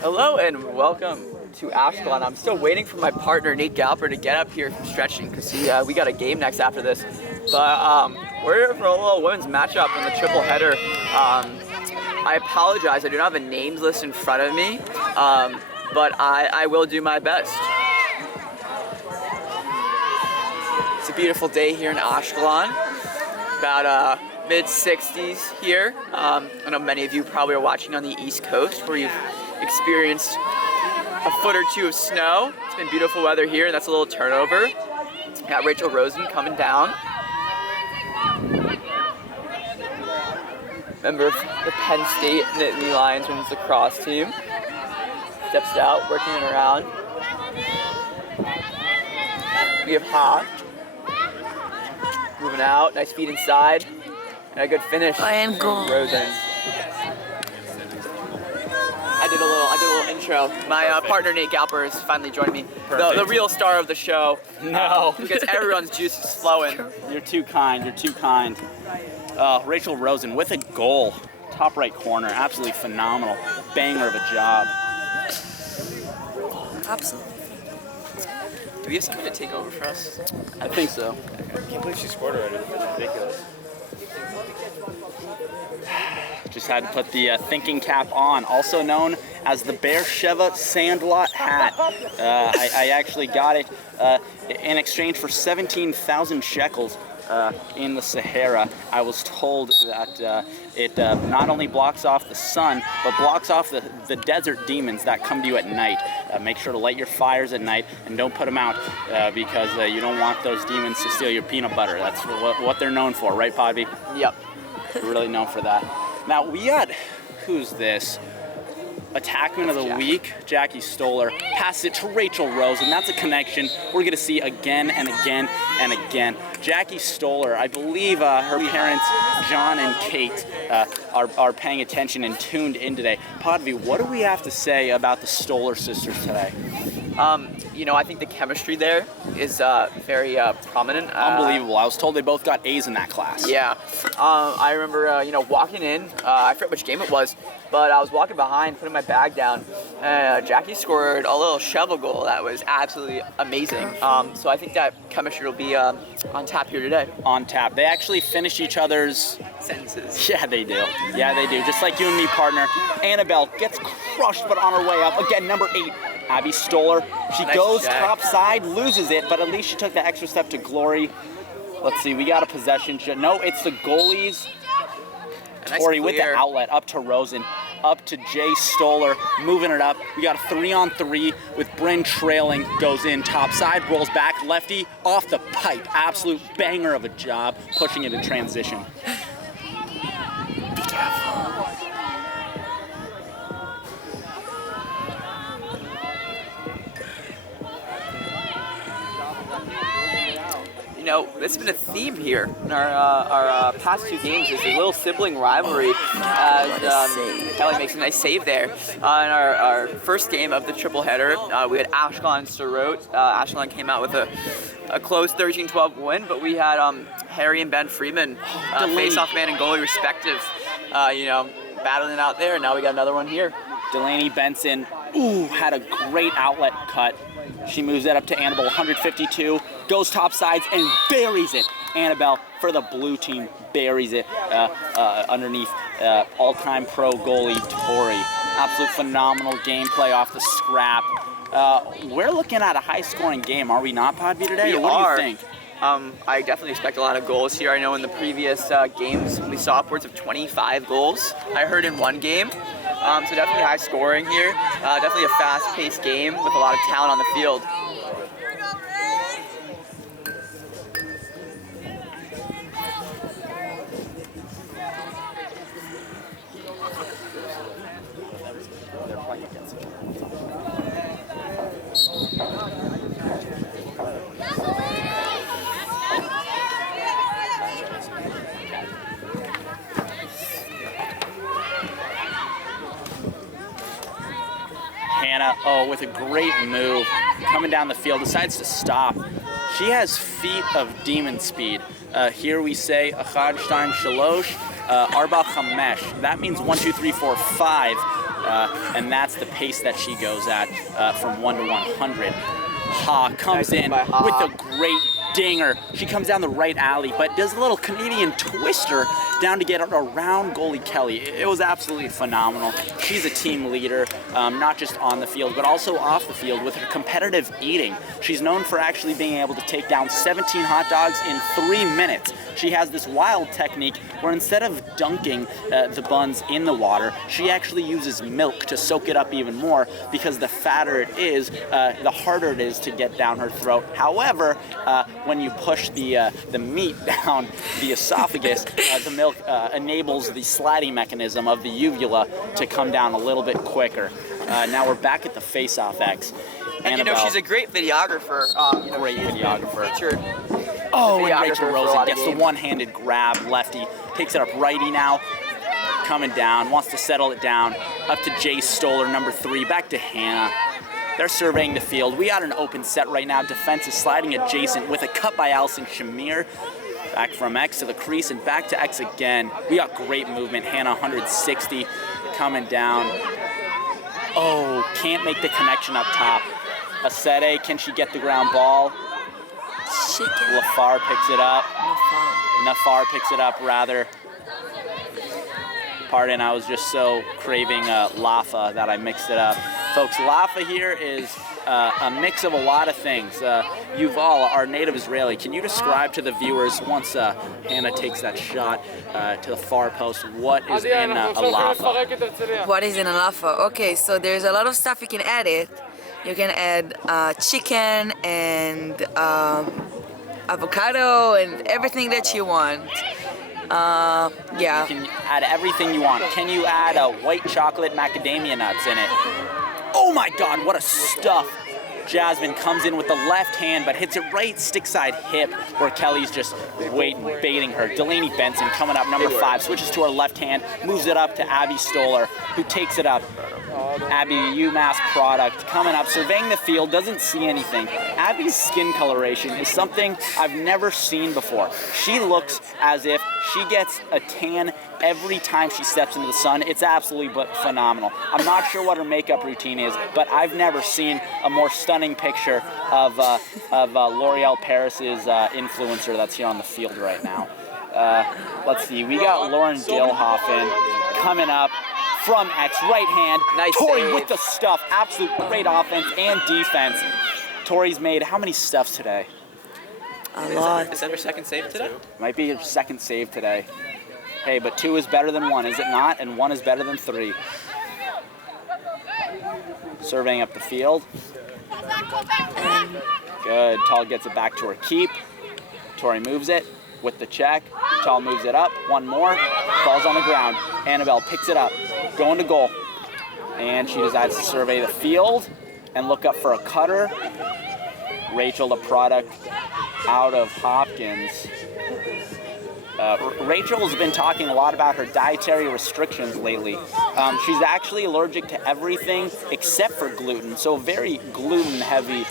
Hello and welcome to Ashkelon. I'm still waiting for my partner Nate Galper to get up here from stretching because we got a game next after this. But we're here for a little women's matchup in the triple header. I apologize, I do not have a names list in front of me, but I will do my best. It's a beautiful day here in Ashkelon, about mid-60s here. I know many of you probably are watching on the East Coast where you've experienced a foot or two of snow. It's been beautiful weather here, and that's a little turnover. Got Rachel Rosen coming down. Member of the Penn State Nittany Lions women's lacrosse team. Steps out, working it around. We have Ha. Moving out, nice feet inside. And a good finish. And goal. Rosen. I did a little intro. My partner Nate Galper has finally joined me. The real star of the show. No. Because everyone's juice is flowing. You're too kind, you're too kind. Rachel Rosen with a goal. Top right corner, absolutely phenomenal. Banger of a job. Absolutely. Do we have someone to take over for us? I think so. I can't believe she scored already. That's ridiculous. Just had to put the thinking cap on, also known as the Beersheva Sandlot hat. I actually got it in exchange for 17,000 shekels in the Sahara. I was told that it not only blocks off the sun, but blocks off the desert demons that come to you at night. Make sure to light your fires at night and don't put them out because you don't want those demons to steal your peanut butter. That's what they're known for, right, Podby? Yep. They're really known for that. Now we got, who's this? Attackman of the week, Jackie Stoller, passes it to Rachel Rosen. That's a connection we're gonna see again and again and again. Jackie Stoller, I believe her parents, John and Kate, are paying attention and tuned in today. Podby, what do we have to say about the Stoller sisters today? You know, I think the chemistry there is very prominent. Unbelievable. I was told they both got A's in that class. Yeah. I remember, walking in, I forget which game it was, but I was walking behind, putting my bag down, and Jackie scored a little shovel goal that was absolutely amazing. So I think that chemistry will be on tap here today. On tap. They actually finish each other's sentences. Yeah, they do. Yeah, they do. Just like you and me, partner. Annabelle gets crushed, but on her way up. Again, number 8, Abby Stoller. She goes top side, loses it, but at least she took the extra step to glory. Let's see, we got a possession. No, it's the goalies. Tori with the outlet, up to Rosen, up to Jay Stoller, moving it up. We got a 3-on-3 with Bryn trailing, goes in top side, rolls back, lefty, off the pipe. Absolute banger of a job, pushing it in transition. Be careful. You know, it's been a theme here in our past 2 games. Is a little sibling rivalry as Kelly makes a nice save there. In our first game of the triple header, we had Ashkelon and Sorot. Ashkelon came out with a close 13-12 win, but we had Harry and Ben Freeman, face-off man and goalie respective, battling out there. And now we got another one here. Delaney Benson, had a great outlet cut. She moves that up to Annabelle, 152, goes top sides and buries it. Annabelle, for the blue team, buries it underneath all-time pro goalie Tori. Absolute phenomenal gameplay off the scrap. We're looking at a high-scoring game, are we not, Podby, today? What do you think? I definitely expect a lot of goals here. I know in the previous games we saw upwards of 25 goals. I heard in one game. So definitely high scoring here. Definitely a fast-paced game with a lot of talent on the field. Hannah, with a great move, coming down the field, decides to stop. She has feet of demon speed. Here we say Achad, Shtaim, Shalosh, Arba, Chamesh. That means 1, 2, 3, 4, 5. And that's the pace that she goes at from 1 to 100. Ha comes in with a great dinger. She comes down the right alley, but does a little Canadian twister down to get around goalie Kelly. It was absolutely phenomenal. She's a team leader, not just on the field, but also off the field with her competitive eating. She's known for actually being able to take down 17 hot dogs in 3 minutes. She has this wild technique where instead of dunking the buns in the water, she actually uses milk to soak it up even more, because the fatter it is, the harder it is to get down her throat. However, when you push the meat down the esophagus, the milk enables the sliding mechanism of the uvula to come down a little bit quicker. Now we're back at the face-off X. And you know, she's a great videographer. Great videographer. Featured Oh, and Rachel Rosen gets the one-handed grab. Lefty takes it up righty now. Coming down, wants to settle it down. Up to Jay Stoller, number 3. Back to Hannah. They're surveying the field. We got an open set right now. Defense is sliding adjacent with a cut by Allison Shamir. Back from X to the crease and back to X again. We got great movement. Hannah 160 coming down. Oh, can't make the connection up top. Asede, can she get the ground ball? Lafar picks it up. Nafar picks it up, rather. Pardon, I was just so craving Lafa that I mixed it up. Folks, Lafa here is a mix of a lot of things. Yuval, our native Israeli, can you describe to the viewers, once Hannah takes that shot to the far post, what is in a Lafa? What is in a Lafa? Okay, so there's a lot of stuff you can add it. You can add chicken and avocado and everything that you want. Yeah. You can add everything you want. Can you add white chocolate macadamia nuts in it? Oh my God, what a stuff. Jasmine comes in with the left hand, but hits it right stick side hip, where Kelly's just baiting her. Delaney Benson coming up, number 5, switches to her left hand, moves it up to Abby Stoller, who takes it up. Abby, UMass product, coming up, surveying the field, doesn't see anything. Abby's skin coloration is something I've never seen before. She looks as if she gets a tan every time she steps into the sun. It's absolutely phenomenal. I'm not sure what her makeup routine is, but I've never seen a more stunning picture of L'Oreal Paris's influencer that's here on the field right now. Let's see, we got Lauren Dilhoffen coming up from X, right hand. Nice Tori save. with the stuff, absolute great offense and defense. Tori's made how many stuffs today? A lot. Is that her second save today? Might be her second save today. Hey, but 2 is better than 1, is it not? And 1 is better than 3. Surveying up the field. Good. Tall gets it back to her keep. Tori moves it with the check. Tall moves it up. 1 more. Falls on the ground. Annabelle picks it up. Going to goal. And she decides to survey the field and look up for a cutter. Rachel, the product out of Hopkins. Rachel's been talking a lot about her dietary restrictions lately. She's actually allergic to everything except for gluten, so very gluten-heavy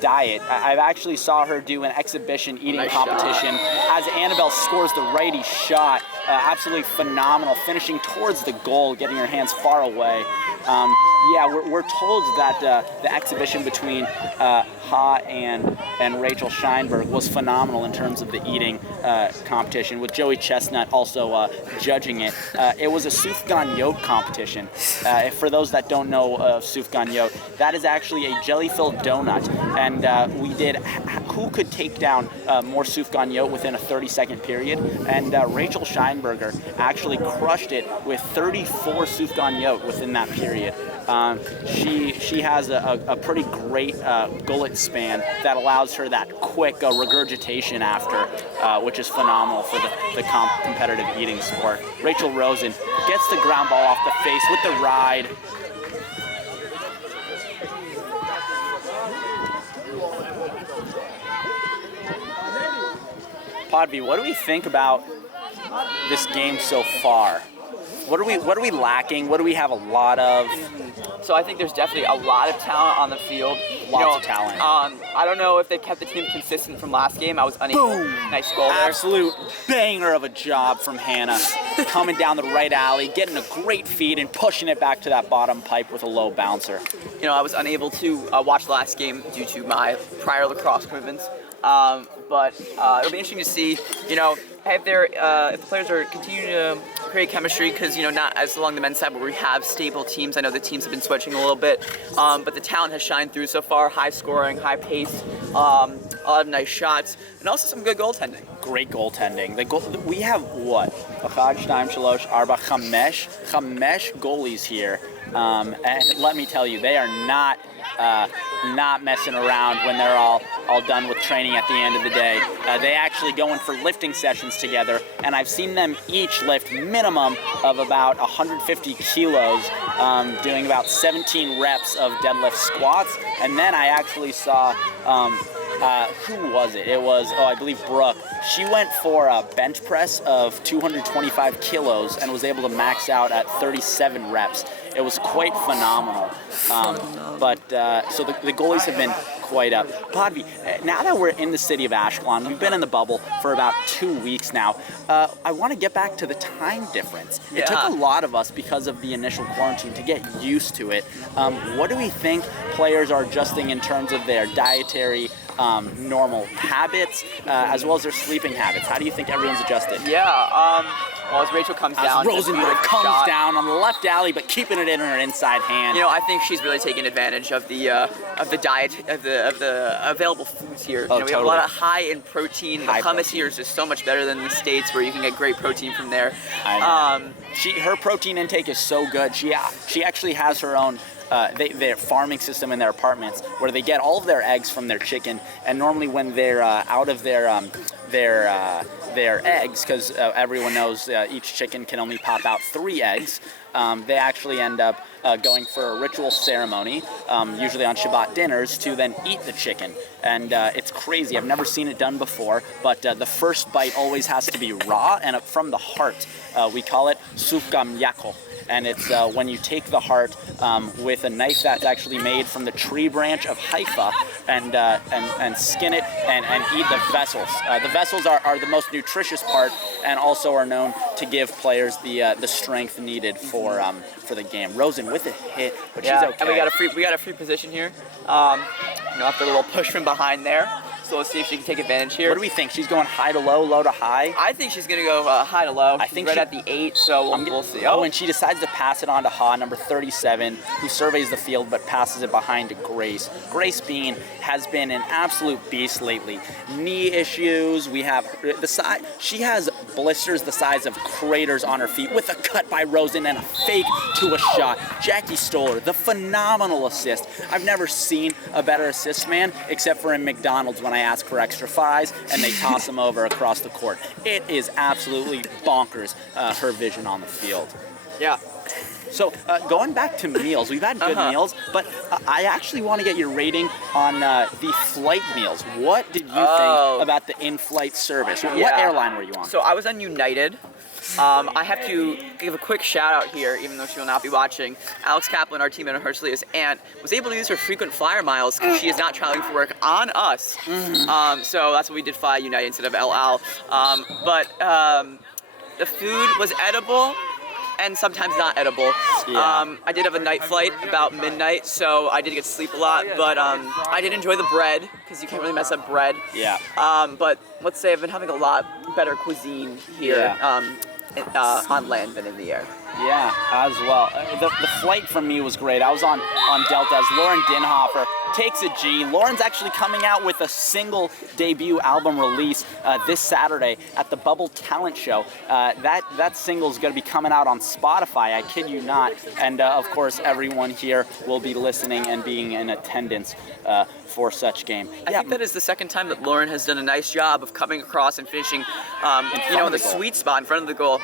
diet. I've actually saw her do an exhibition eating competition as Annabelle scores the righty shot. Absolutely phenomenal, finishing towards the goal, getting her hands far away. Yeah, we're told that the exhibition between Ha and Rachel Scheinberg was phenomenal in terms of the eating competition, with Joey Chestnut also judging it. It was a Sufgan Yot competition. For those that don't know Sufgan Yot, that is actually a jelly-filled donut, and we did who could take down more Sufgan Yot within a 30-second period, and Rachel Scheinberger actually crushed it with 34 Sufgan Yot within that period. She has a pretty great gullet span that allows her that quick regurgitation after, which is phenomenal for the competitive eating sport. Rachel Rosen gets the ground ball off the face with the ride. Podvi, what do we think about this game so far? What are we lacking? What do we have a lot of? So I think there's definitely a lot of talent on the field. Lots of talent. I don't know if they kept the team consistent from last game. I was unable. Boom! Nice goal there. Absolute banger of a job from Hannah. Coming down the right alley, getting a great feed and pushing it back to that bottom pipe with a low bouncer. I was unable to watch the last game due to my prior lacrosse commitments. But it'll be interesting to see, if the players are continuing to create chemistry, because not as along the men's side where we have stable teams. I know the teams have been switching a little bit, but the talent has shined through so far. High scoring, high pace, a lot of nice shots, and also some good goaltending. Great goaltending. We have what? Achad, Shtaim, Shalosh, Arba, Chamesh goalies here. And let me tell you, they are not messing around when they're all done with training at the end of the day. They actually go in for lifting sessions together, and I've seen them each lift minimum of about 150 kilos, doing about 17 reps of deadlift squats. And then I actually saw, who was it? It was, I believe Brooke. She went for a bench press of 225 kilos and was able to max out at 37 reps. It was quite phenomenal. So the goalies have been quite up. Padvi, now that we're in the city of Ashkelon, we've been in the bubble for about 2 weeks now. I want to get back to the time difference. It took a lot of us, because of the initial quarantine, to get used to it. What do we think players are adjusting in terms of their dietary normal habits, as well as their sleeping habits? How do you think everyone's adjusted? Well, as Rachel comes down, Rosenberg comes down on the left alley, but keeping it in her inside hand. I think she's really taking advantage of the diet, of the available foods here. We have a lot of high in protein. The hummus here is just so much better than the States, where you can get great protein from there. Her protein intake is so good. She actually has her own their farming system in their apartments, where they get all of their eggs from their chicken, and normally when they're out of their eggs, because everyone knows each chicken can only pop out 3 eggs, they actually end up going for a ritual ceremony, usually on Shabbat dinners, to then eat the chicken. And it's crazy. I've never seen it done before, but the first bite always has to be raw and from the heart. We call it sufgam yako. And it's when you take the heart with a knife that's actually made from the tree branch of Haifa, and skin it and eat the vessels. The vessels are the most nutritious part, and also are known to give players the strength needed for the game. Rosen with a hit, but she's okay. And we got a free position here. After a little push from behind there. So let's see if she can take advantage here. What do we think? She's going high to low, low to high? I think she's going to go high to low. I think right at the 8, so we'll see. And she decides to pass it on to Ha, number 37, who surveys the field but passes it behind to Grace. Grace Bean has been an absolute beast lately. Knee issues, we have the side. She has blisters the size of craters on her feet, with a cut by Rosen and a fake to a shot. Jackie Stoller, the phenomenal assist. I've never seen a better assist man, except for in McDonald's when I ask for extra fries and they toss them over across the court. It is absolutely bonkers, her vision on the field. Yeah. So going back to meals, we've had good meals, but I actually want to get your rating on the flight meals. What did you think about the in-flight service? What airline were you on? So I was on United. I have to give a quick shout out here, even though she will not be watching. Alex Kaplan, our teammate and Hershey's aunt, was able to use her frequent flyer miles because she is not traveling for work on us. So that's what we did, fly United instead of El Al. But the food was edible and sometimes not edible. I did have a night flight about midnight, so I did get to sleep a lot, but I did enjoy the bread, because you can't really mess up bread. But let's say I've been having a lot better cuisine here on land than in the air. Yeah, as well. The flight for me was great. I was on Delta as Lauren Dinhofer takes a G. Lauren's actually coming out with a single debut album release this Saturday at the Bubble Talent Show. That single is going to be coming out on Spotify, I kid you not. And of course, everyone here will be listening and being in attendance for such game. I think that is the second time that Lauren has done a nice job of coming across and finishing, in the sweet spot in front of the goal.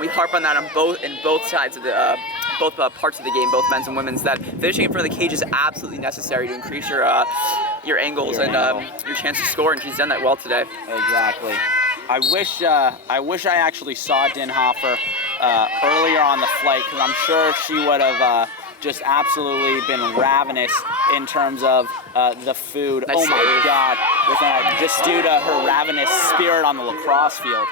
We harp on that on both sides of the both parts of the game, both men's and women's, that finishing in front of the cage is absolutely necessary to increase your angles and your chance to score, and she's done that well today. Exactly. I wish I actually saw Dinhofer earlier on the flight, because I'm sure she would have just absolutely been ravenous in terms of the food. Oh my God, just due to her ravenous spirit on the lacrosse field.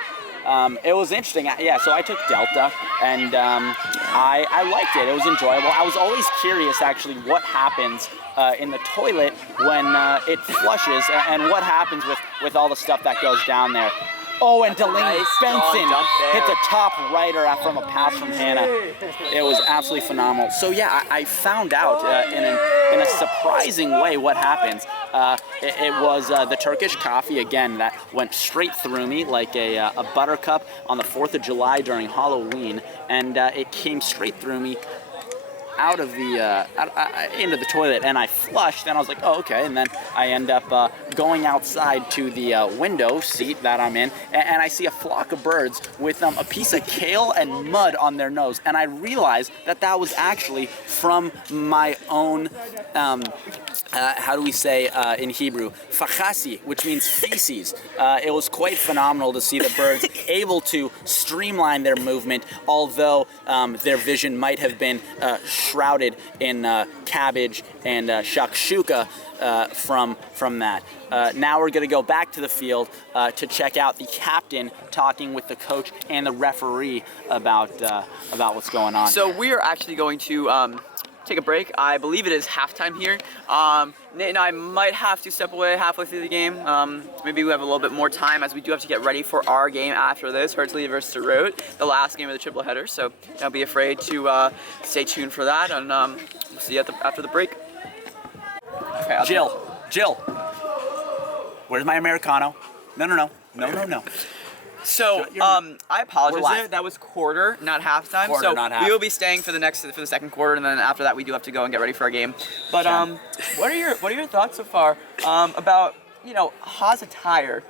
It was interesting. Yeah, so I took Delta, and I liked it. It was enjoyable. I was always curious, actually, what happens in the toilet when it flushes, and what happens with all the stuff that goes down there. Oh, and Delaney Benson hits a top righter from a pass from Hannah. It was absolutely phenomenal. So yeah, I found out in a surprising way what happens. It was the Turkish coffee again that went straight through me like a buttercup on the 4th of July during Halloween, and it came straight through me out of the into the toilet, and I flushed, and I was like, oh, okay, and then I end up going outside to the window seat that I'm in, and I see a flock of birds with a piece of kale and mud on their nose, and I realized that was actually from my own how do we say in Hebrew, fakhasi, which means feces. It was quite phenomenal to see the birds able to streamline their movement, although their vision might have been shrouded in cabbage and shakshuka from that. Now we're going to go back to the field to check out the captain talking with the coach and the referee about what's going on. So we are actually going to take a break. I believe it is halftime here. Nate and I might have to step away halfway through the game. Maybe we have a little bit more time, as we do have to get ready for our game after this, Herzliya versus Sarut, the last game of the triple header. So don't be afraid to stay tuned for that, and we'll see you after the break. Okay, Jill, where's my Americano? No. So, I apologize. That was quarter, not halftime. Quarter, not half. We will be staying for the second quarter, and then after that, we do have to go and get ready for our game. But what are your thoughts so far about Ha's attire?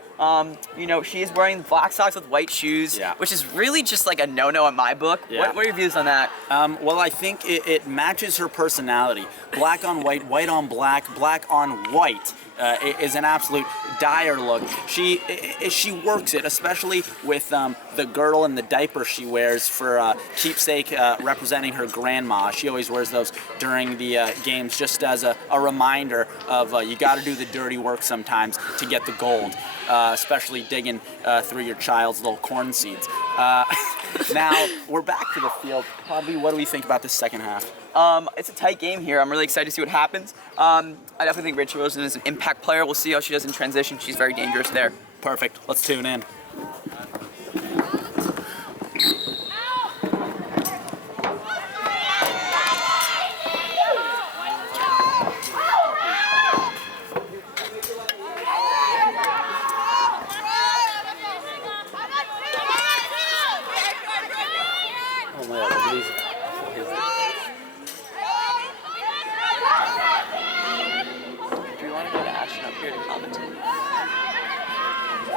She is wearing black socks with white shoes, which is really just like a no-no in my book. Yeah. What are your views on that? Well, I think it matches her personality. Black on white, white on black, black on white is an absolute dire look. She works it, especially with the girdle and the diaper she wears for keepsake representing her grandma. She always wears those during the games, just as a reminder of you got to do the dirty work sometimes to get the gold. Especially digging through your child's little corn seeds. Now, we're back to the field. Podby, what do we think about this second half? It's a tight game here. I'm really excited to see what happens. I definitely think Rachel Rosen is an impact player. We'll see how she does in transition. She's very dangerous there. Perfect. Let's tune in.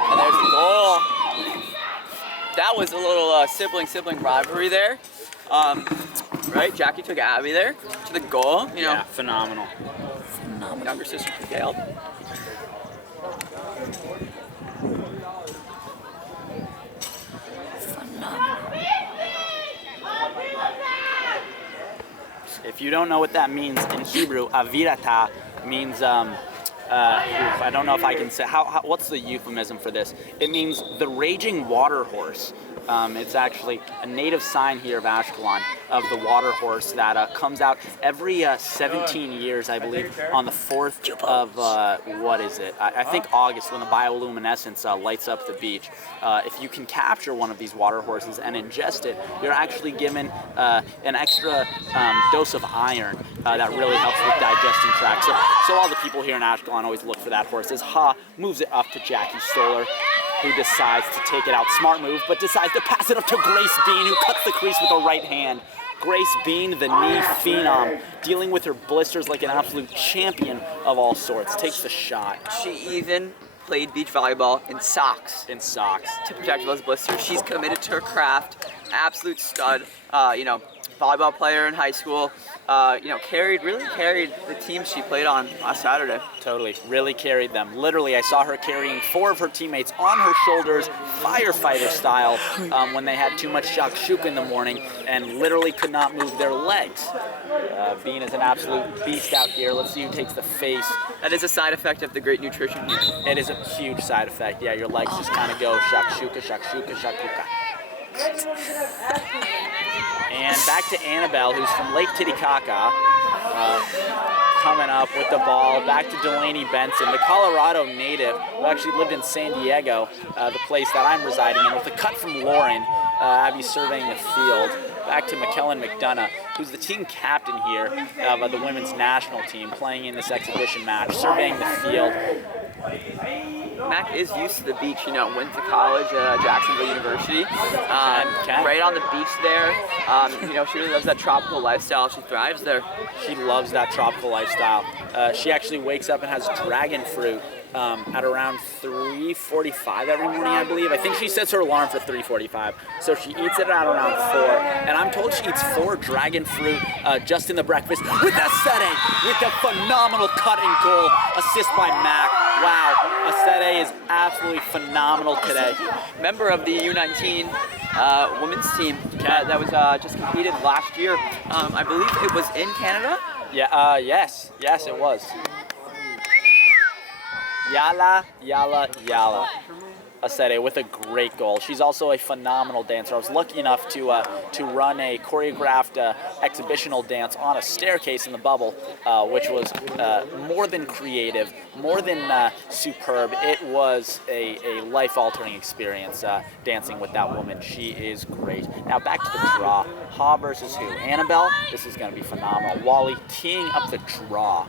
And there's the goal. That was a little sibling rivalry there. Right, Jackie took Abby there to the goal. Yeah, phenomenal. Younger sister Gail. If you don't know what that means in Hebrew, avirata means I don't know if I can say what's the euphemism for this? It means the raging water horse. It's actually a native sign here of Ashkelon of the water horse that comes out every 17 years, I believe, on the 4th of what is it? I think August, when the bioluminescence lights up the beach. If you can capture one of these water horses and ingest it, you're actually given an extra dose of iron that really helps with digestion tract. So all the people here in Ashkelon always look for that horse. As Ha moves it up to Jackie Stoller, who decides to take it out. Smart move, but decides to pass it up to Grace Bean, who cuts the crease with a right hand. Grace Bean, the knee phenom, dealing with her blisters like an absolute champion of all sorts, takes the shot. She even played beach volleyball in socks. In socks. To protect those blisters. She's committed to her craft. absolute stud. Volleyball player in high school. Really carried the team she played on last Saturday. Totally, really carried them. Literally, I saw her carrying 4 of her teammates on her shoulders, firefighter style, when they had too much shakshuka in the morning and literally could not move their legs. Bean is an absolute beast out here. Let's see who takes the face. That is a side effect of the great nutrition here. It is a huge side effect. Yeah, your legs just kind of go shakshuka, shakshuka, shakshuka. And back to Annabelle, who's from Lake Titicaca, coming up with the ball. Back to Delaney Benson, the Colorado native who actually lived in San Diego, the place that I'm residing in, with a cut from Lauren. Abby surveying the field. Back to McKellen McDonough, who's the team captain here of the women's national team, playing in this exhibition match, surveying the field. Mac is used to the beach, went to college at Jacksonville University. Right on the beach there. She really loves that tropical lifestyle. She thrives there. She loves that tropical lifestyle. She actually wakes up and has dragon fruit at around 3:45 every morning, I believe. I think she sets her alarm for 3:45. So she eats it at around 4. And I'm told she eats 4 dragon fruit just in the breakfast with Asete, with a phenomenal cut and goal assist by Mac. Wow, Asete is absolutely phenomenal today. Member of the U19 women's team that was just competed last year. I believe it was in Canada. Yeah. Yes, it was. Yala Asete with a great goal. She's also a phenomenal dancer. I was lucky enough to run a choreographed exhibitional dance on a staircase in the bubble, which was more than creative, more than superb. It was a life-altering experience dancing with that woman. She is great. Now back to the draw. Ha versus who? Annabelle. This is going to be phenomenal. Wally teeing up the draw.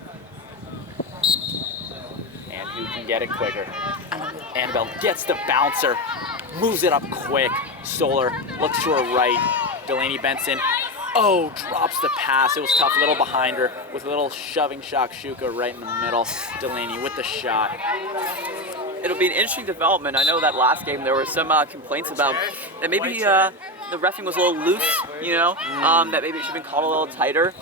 And who can get it quicker? Annabelle gets the bouncer, moves it up quick. Stoller looks to her right. Delaney Benson, drops the pass. It was tough, a little behind her, with a little shoving shakshuka right in the middle. Delaney with the shot. It'll be an interesting development. I know that last game there were some complaints about that maybe the reffing was a little loose, that maybe it should have been called a little tighter.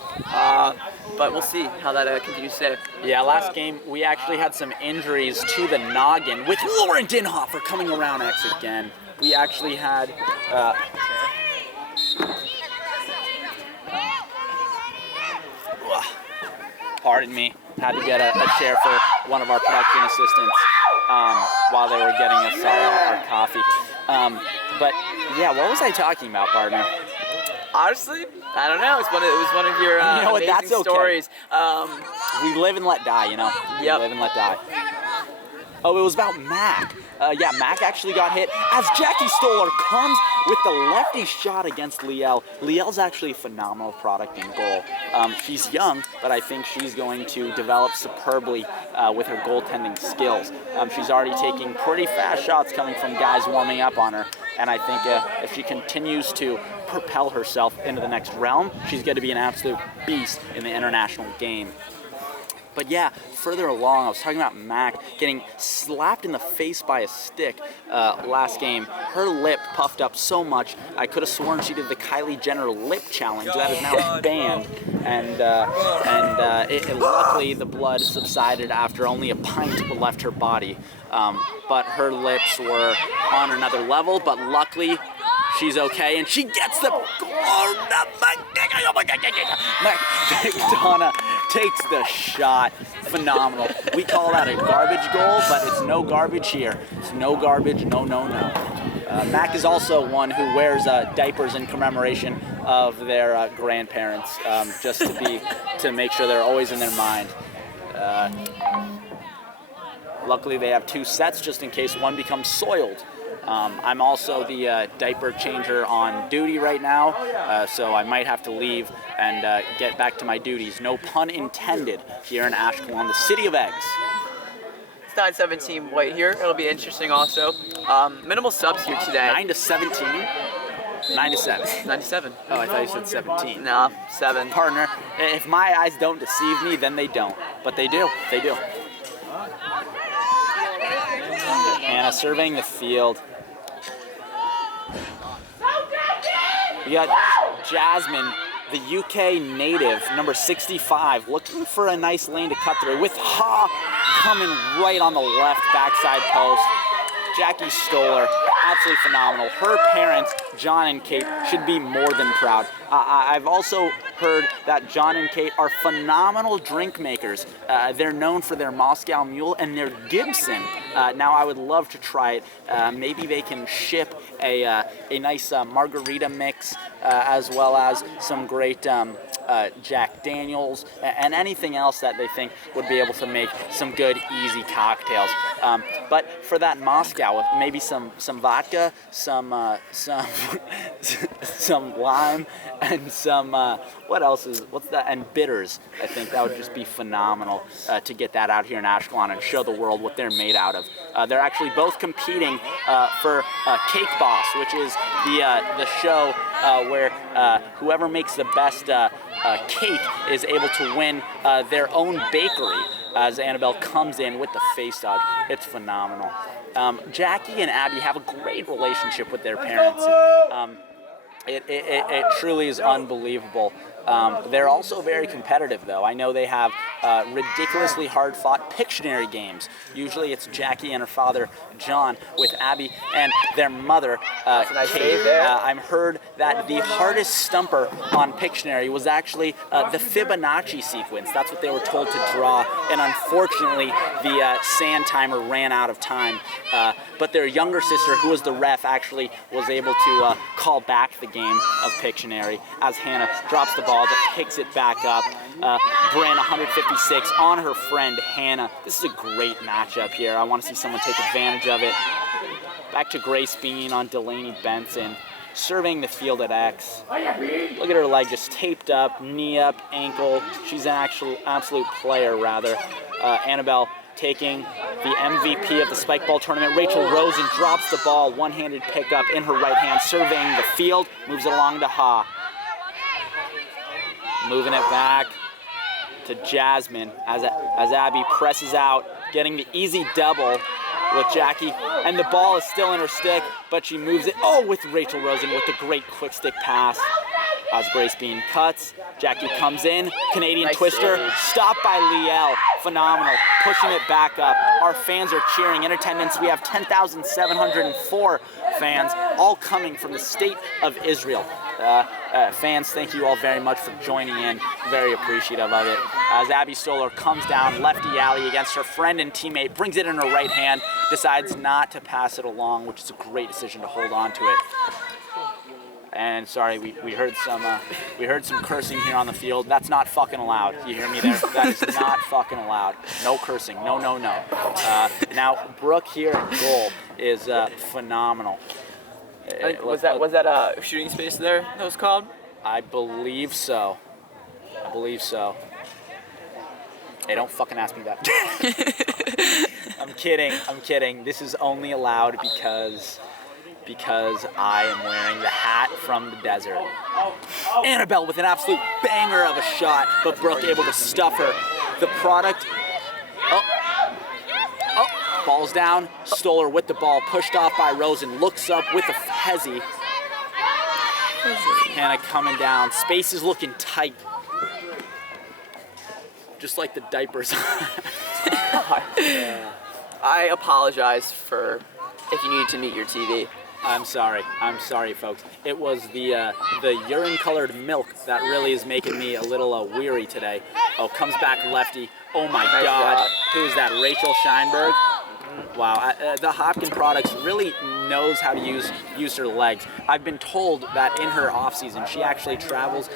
But we'll see how that continues today. Yeah, last game we actually had some injuries to the noggin with Lauren Dinhofer coming around X again. We actually had pardon me, had to get a chair for one of our production assistants while they were getting us our coffee. But yeah, what was I talking about, partner? Honestly, I don't know. It was one of your amazing that's okay. stories. We live and let die, Yep. We live and let die. Oh, it was about Mac. Mac actually got hit as Jackie Stoller comes with the lefty shot against Liel. Liel's actually a phenomenal product in goal. She's young, but I think she's going to develop superbly with her goaltending skills. She's already taking pretty fast shots coming from guys warming up on her, and I think if she continues to propel herself into the next realm, she's going to be an absolute beast in the international game. But yeah, further along, I was talking about Mac getting slapped in the face by a stick last game. Her lip puffed up so much, I could have sworn she did the Kylie Jenner lip challenge. That is now banned. And luckily, the blood subsided after only a pint left her body. But her lips were on another level, but luckily, she's okay, and she gets the McDonough takes the shot. Phenomenal. We call that a garbage goal, but it's no garbage here. It's no garbage, no. Mac is also one who wears diapers in commemoration of their grandparents, just to make sure they're always in their mind. Luckily, they have 2 sets just in case one becomes soiled. I'm also the diaper changer on duty right now, so I might have to leave and get back to my duties. No pun intended here in Ashkelon, the city of eggs. It's 9-17 white here. It'll be interesting also. Minimal subs here today. 9 to 17? 9 to 7. 9 to 7. Oh, I thought you said 17. No, 7. Partner, if my eyes don't deceive me, then they don't. But they do. They do. Anna surveying the field. We got Jasmine, the UK native, number 65, looking for a nice lane to cut through with Ha coming right on the left backside post. Jackie Stoller, absolutely phenomenal. Her parents, John and Kate, should be more than proud. I've also heard that John and Kate are phenomenal drink makers. They're known for their Moscow Mule and their Gibson. Now I would love to try it. Maybe they can ship a nice margarita mix as well as some great Jack Daniels and anything else that they think would be able to make some good, easy cocktails. But for that Moscow, maybe some vodka, some lime, and some what's that? And bitters. I think that would just be phenomenal to get that out here in Ashkelon and show the world what they're made out of. They're actually both competing for Cake Boss, which is the show where whoever makes the best cake is able to win their own bakery. As Annabelle comes in with the face dodge, it's phenomenal. Jackie and Abby have a great relationship with their parents. It truly is unbelievable. They're also very competitive, though. I know they have ridiculously hard-fought Pictionary games. Usually it's Jackie and her father, John, with Abby and their mother, Kate. I've heard that the hardest stumper on Pictionary was actually the Fibonacci sequence. That's what they were told to draw, and unfortunately, the sand timer ran out of time. But their younger sister, who was the ref, actually was able to call back the game of Pictionary as Hannah drops the ball but picks it back up. Bryn, 156 on her friend Hannah. This is a great matchup here. I want to see someone take advantage of it. Back to Grace Bean on Delaney Benson. Surveying the field at X. Look at her leg just taped up, knee up, ankle. She's an absolute player, rather. Annabelle taking the MVP of the spike ball tournament. Rachel Rosen drops the ball, one-handed pickup in her right hand, surveying the field, moves it along to Ha. Moving it back to Jasmine as Abby presses out, getting the easy double with Jackie, and the ball is still in her stick, but she moves it, with Rachel Rosen with the great quick stick pass. As Grace Bean cuts, Jackie comes in, Canadian twister, stopped by Liel, phenomenal, pushing it back up. Our fans are cheering. In attendance, we have 10,704 fans, all coming from the state of Israel. Fans, thank you all very much for joining in. Very appreciative of it. As Abby Stoller comes down lefty alley against her friend and teammate, brings it in her right hand, decides not to pass it along, which is a great decision to hold on to it. And sorry, we heard some cursing here on the field. That's not fucking allowed. You hear me there? That is not fucking allowed. No cursing. No. Now Brooke here at goal is phenomenal. Was that a shooting space there that was called? I believe so. Hey, don't fucking ask me that. I'm kidding. This is only allowed because I am wearing the hat from the desert. Annabelle with an absolute banger of a shot, but Brooke able to stuff her. The product. Ball's down. Stoller with the ball, pushed off by Rosen. Looks up with a hezzy. Hannah coming down. Space is looking tight. Just like the diapers. I apologize for if you needed to meet your TV. I'm sorry, folks. It was the urine-colored milk that really is making me a little weary today. Comes back lefty. Oh my God. Who is that? Rachel Scheinberg? Wow, the Hopkin Products really knows how to use her legs. I've been told that in her off-season, she actually travels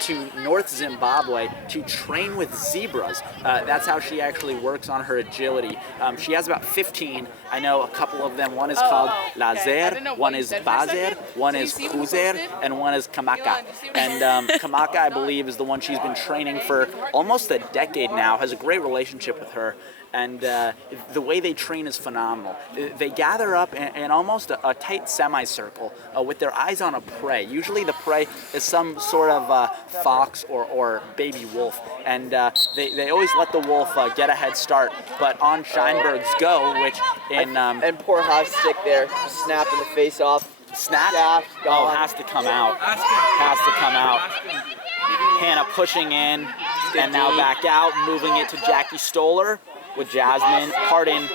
to North Zimbabwe to train with zebras. That's how she actually works on her agility. She has about 15. I know a couple of them. One is called Lazer, one is Bazer, one is Khuzer, and one is Kamaka. And Kamaka, I believe, is the one she's been training for almost a decade now, has a great relationship with her. And the way they train is phenomenal. They gather up in almost a tight semicircle with their eyes on a prey. Usually the prey is some sort of fox or baby wolf. And they always let the wolf get a head start. But on Scheinberg's go, which in... and poor Haas stick there, snapping the face off. Snap? Yeah. Oh, has to come out. Has to come out. Hannah pushing in, and now back out, moving it to Jackie Stoller with Jasmine. Pardon.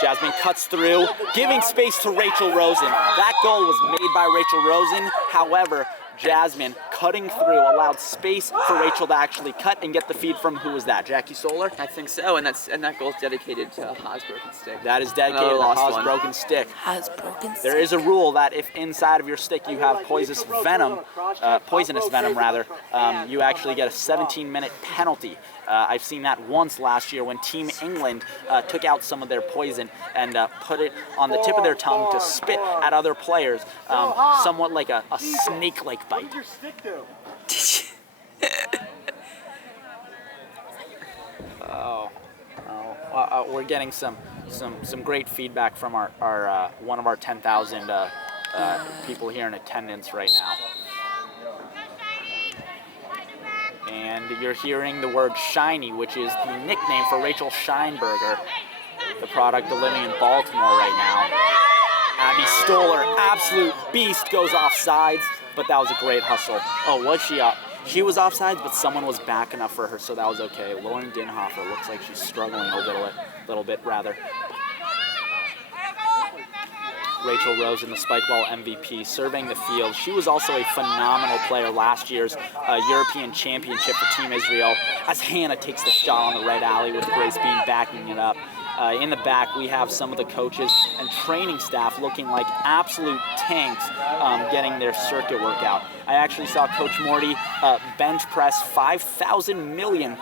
Jasmine cuts through, giving space to Rachel Rosen. That goal was made by Rachel Rosen. However, Jasmine cutting through allowed space for Rachel to actually cut and get the feed from, who was that, Jackie Stoller? I think so, and that goal's dedicated to Haas Broken Stick. That is dedicated to lost Haas one. Broken Stick. Has broken. There is a rule that if inside of your stick you have poisonous venom, you actually get a 17-minute penalty. I've seen that once last year when Team England took out some of their poison and put it on the tip of their tongue to spit at other players, somewhat like a snake-like bite. We're getting some great feedback from our one of our 10,000 people here in attendance right now. And you're hearing the word shiny, which is the nickname for Rachel Scheinberger, the product of living in Baltimore right now. Abby Stoller, absolute beast, goes off sides, but that was a great hustle. Oh, was she up? She was offsides, but someone was back enough for her, so that was okay. Lauren Dinhofer looks like she's struggling a little bit rather. Rachel Rosen, the spike ball MVP, surveying the field. She was also a phenomenal player last year's European Championship for Team Israel, as Hannah takes the shot on the right alley with Grace Bean backing it up. In the back, we have some of the coaches and training staff looking like absolute tanks getting their circuit workout. I actually saw Coach Morty bench press 5,000 million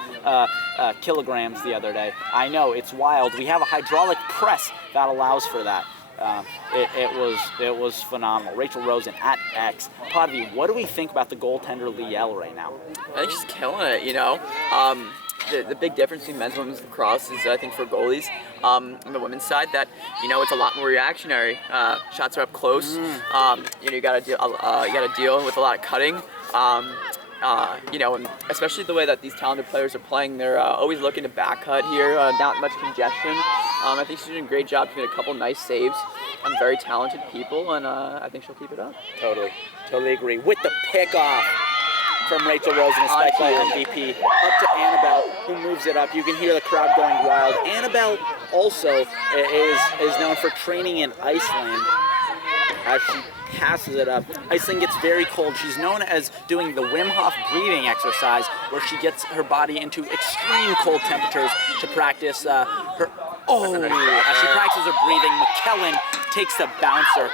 kilograms the other day. I know, it's wild. We have a hydraulic press that allows for that. It was phenomenal. Rachel Rosen at X. Podvi, what do we think about the goaltender Liel right now? I think she's killing it, you know. The big difference between men's and women's lacrosse is, I think, for goalies on the women's side, that, you know, it's a lot more reactionary. Shots are up close. You gotta deal with a lot of cutting. You know, and especially the way that these talented players are playing, they're always looking to back cut here, not much congestion. I think she's doing a great job. She's made a couple nice saves on very talented people, and I think she'll keep it up. Totally agree. With the pickoff from Rachel Rosen, a spike ball MVP, up to Annabelle, who moves it up. You can hear the crowd going wild. Annabelle also is known for training in Iceland. As she passes it up, Iceland gets very cold. She's known as doing the Wim Hof breathing exercise, where she gets her body into extreme cold temperatures to practice as she practices her breathing. McKellen takes the bouncer.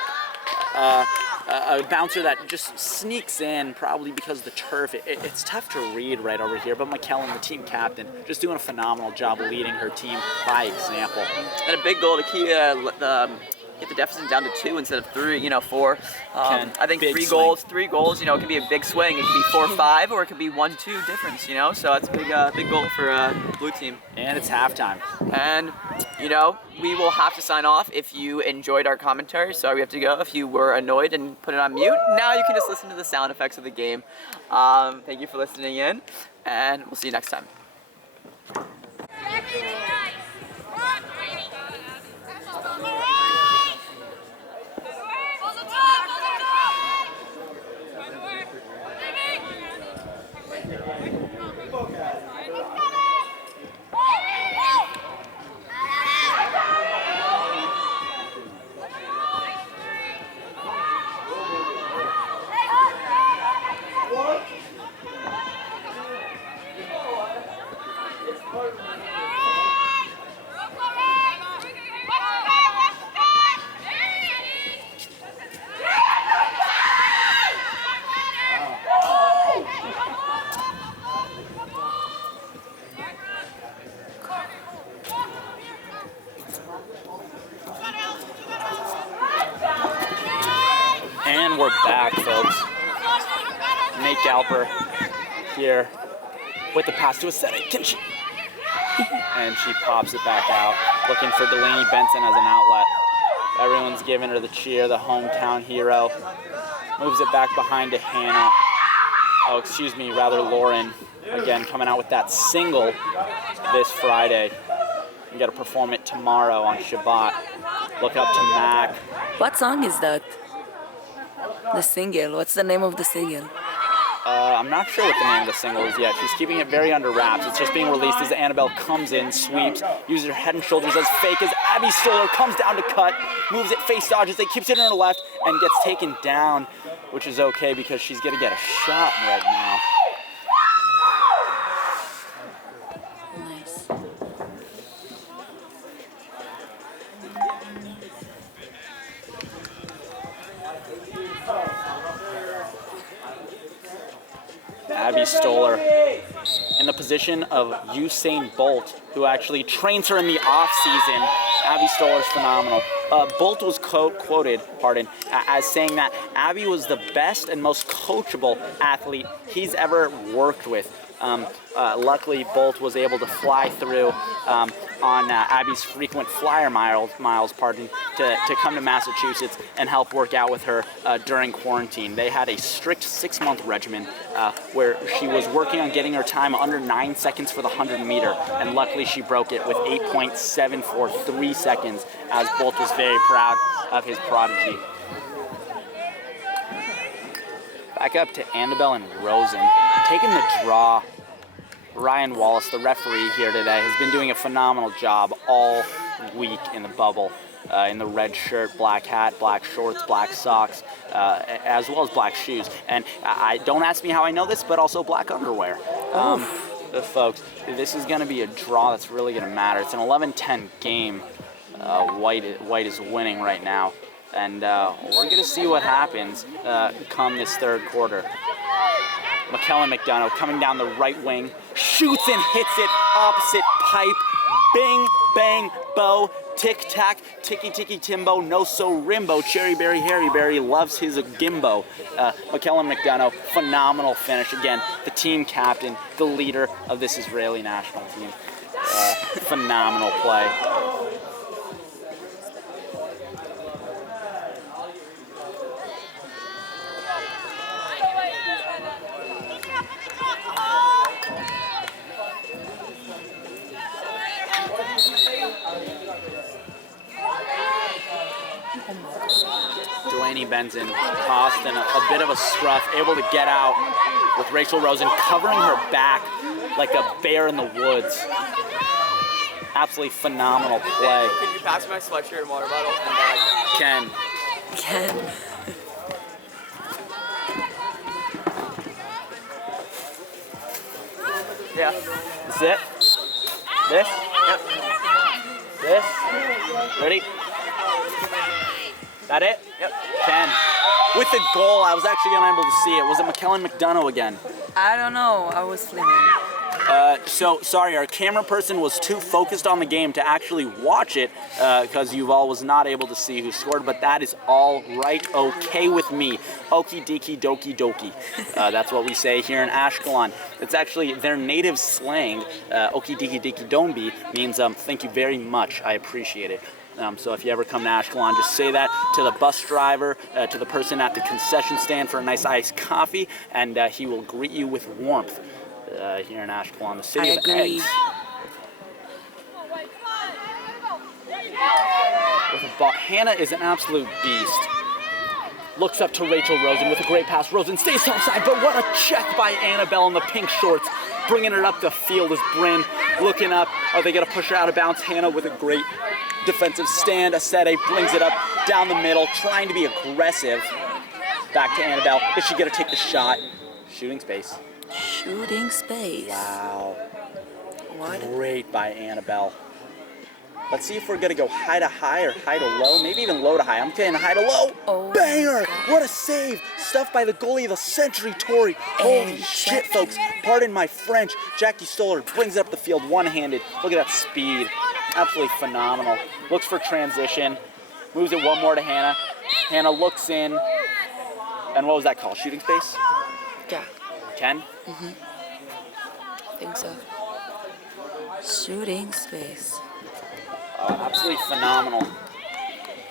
A bouncer that just sneaks in, probably because of the turf. It's tough to read right over here, but McKellen, the team captain, just doing a phenomenal job leading her team by example. And a big goal to keep get the deficit down to 2 instead of 3, you know, 4. I think 3 goals, you know, it could be a big swing. It could be 4-5, or it could be 1-2 difference, you know. So it's a big goal for blue team. And it's halftime. And, you know, we will have to sign off if you enjoyed our commentary. So we have to go. If you were annoyed and put it on mute, now you can just listen to the sound effects of the game. Thank you for listening in, and we'll see you next time. And we're back, folks. Nate Galper here with the pass to Aesthetic. Can she? And she pops it back out, looking for Delaney Benson as an outlet. Everyone's giving her the cheer, the hometown hero. Moves it back behind to Hannah. Lauren. Again, coming out with that single this Friday. You got to perform it tomorrow on Shabbat. Look up to Mac. What song is that? The single. What's the name of the single? I'm not sure what the name of the single is yet. She's keeping it very under wraps. It's just being released as Annabelle comes in, sweeps, uses her head and shoulders as fake as Abby Stoller comes down to cut, moves it, face dodges it, keeps it in her left, and gets taken down, which is okay because she's going to get a shot right now. Nice. Abby Stoller in the position of Usain Bolt, who actually trains her in the off-season. Abby Stoller's phenomenal. Bolt was quoted, as saying that Abby was the best and most coachable athlete he's ever worked with. Luckily, Bolt was able to fly through on Abby's frequent flyer miles, to come to Massachusetts and help work out with her during quarantine. They had a strict 6-month regimen where she was working on getting her time under 9 seconds for the 100-meter, and luckily she broke it with 8.743 seconds, as Bolt was very proud of his prodigy. Back up to Annabelle and Rosen, taking the draw. Ryan Wallace, the referee here today, has been doing a phenomenal job all week in the bubble. In the red shirt, black hat, black shorts, black socks, as well as black shoes. And don't ask me how I know this, but also black underwear. Folks, this is going to be a draw that's really going to matter. It's an 11-10 game. White is winning right now. And we're going to see what happens come this third quarter. McKellen McDonough coming down the right wing, shoots and hits it opposite pipe. Bing, bang, bow, tic-tac, ticky-ticky timbo, no-so rimbo, cherry berry, Harry Berry loves his gimbo. McKellen McDonough, phenomenal finish. Again, the team captain, the leader of this Israeli national team. Phenomenal play. Delaney Benson tossed in a bit of a scruff, able to get out with Rachel Rosen covering her back like a bear in the woods. Absolutely phenomenal play. Could you pass my sweatshirt and water bottle and bag? Ken. Yeah. That's it? This? Yep. This? Ready? That it? Yep. Ken. With the goal, I was actually unable to see it. Was it McKellen McDonough again? I don't know. I was filming. So sorry, our camera person was too focused on the game to actually watch it because Yuval was not able to see who scored, but that is all right, okay with me. Okie dokie dokie dokie. That's what we say here in Ashkelon. It's actually their native slang, okie dokie dokie dombi, means thank you very much, I appreciate it. So if you ever come to Ashkelon, just say that to the bus driver, to the person at the concession stand for a nice iced coffee, and he will greet you with warmth. Here in Ashkelon, the city of eggs. With a ball. Hannah is an absolute beast. Looks up to Rachel Rosen with a great pass. Rosen stays offside, but what a check by Annabelle in the pink shorts. Bringing it up the field is Bryn looking up. Are they going to push her out of bounds? Hannah with a great defensive stand. Asede brings it up down the middle, trying to be aggressive. Back to Annabelle. Is she going to take the shot? Shooting space. Shooting space. Wow. What? Great by Annabelle. Let's see if we're gonna go high to high or high to low, maybe even low to high. I'm saying high to low. Oh, banger! What a save! Stuffed by the goalie of the century, Tori. Holy shit, folks. Pardon my French. Jackie Stoller brings it up the field one-handed. Look at that speed. Absolutely phenomenal. Looks for transition. Moves it one more to Hannah. Hannah looks in. And what was that called? Shooting space? Yeah. Ken? I think so. Shooting space. Absolutely phenomenal.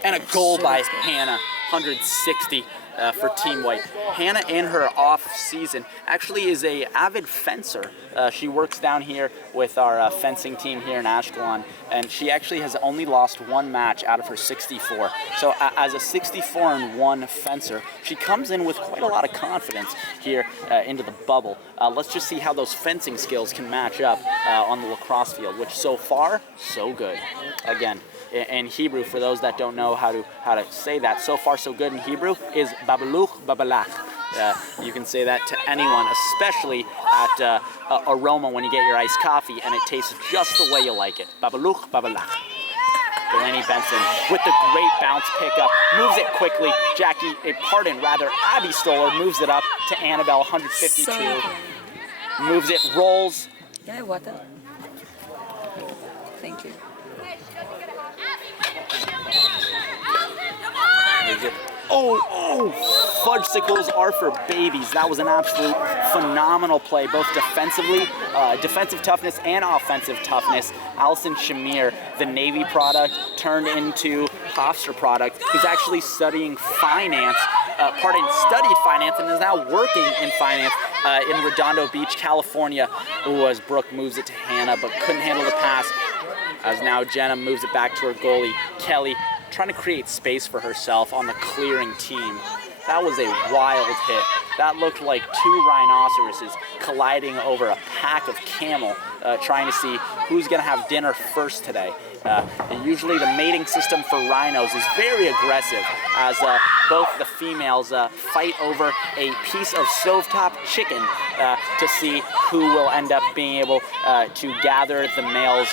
And a goal by Hannah, 160. for Team White. Hannah, in her off season, actually is a avid fencer. She works down here with our fencing team here in Ashkelon, and she actually has only lost one match out of her 64. So as a 64-1 fencer, she comes in with quite a lot of confidence here into the bubble. Let's just see how those fencing skills can match up on the lacrosse field, which so far, so good. Again, in Hebrew, for those that don't know how to say that, so far so good in Hebrew is babaluch babalach. You can say that to anyone, especially at Aroma when you get your iced coffee and it tastes just the way you like it. Babaluch babalach. Delaney Benson with the great bounce pickup, moves it quickly. Abby Stoller moves it up to Annabelle, 152. Moves it, rolls. Yeah, water. Thank you. Oh, fudgesicles are for babies. That was an absolute phenomenal play, both defensively, defensive toughness and offensive toughness. Allison Shamir, the Navy product, turned into Hofstra product. He's actually studying finance, studied finance and is now working in finance in Redondo Beach, California. As Brooke moves it to Hannah, but couldn't handle the pass. As now Jenna moves it back to her goalie, Kelly, trying to create space for herself on the clearing team. That was a wild hit. That looked like two rhinoceroses colliding over a pack of camel, trying to see who's gonna have dinner first today. And usually the mating system for rhinos is very aggressive, as both the females fight over a piece of stovetop chicken to see who will end up being able to gather the male's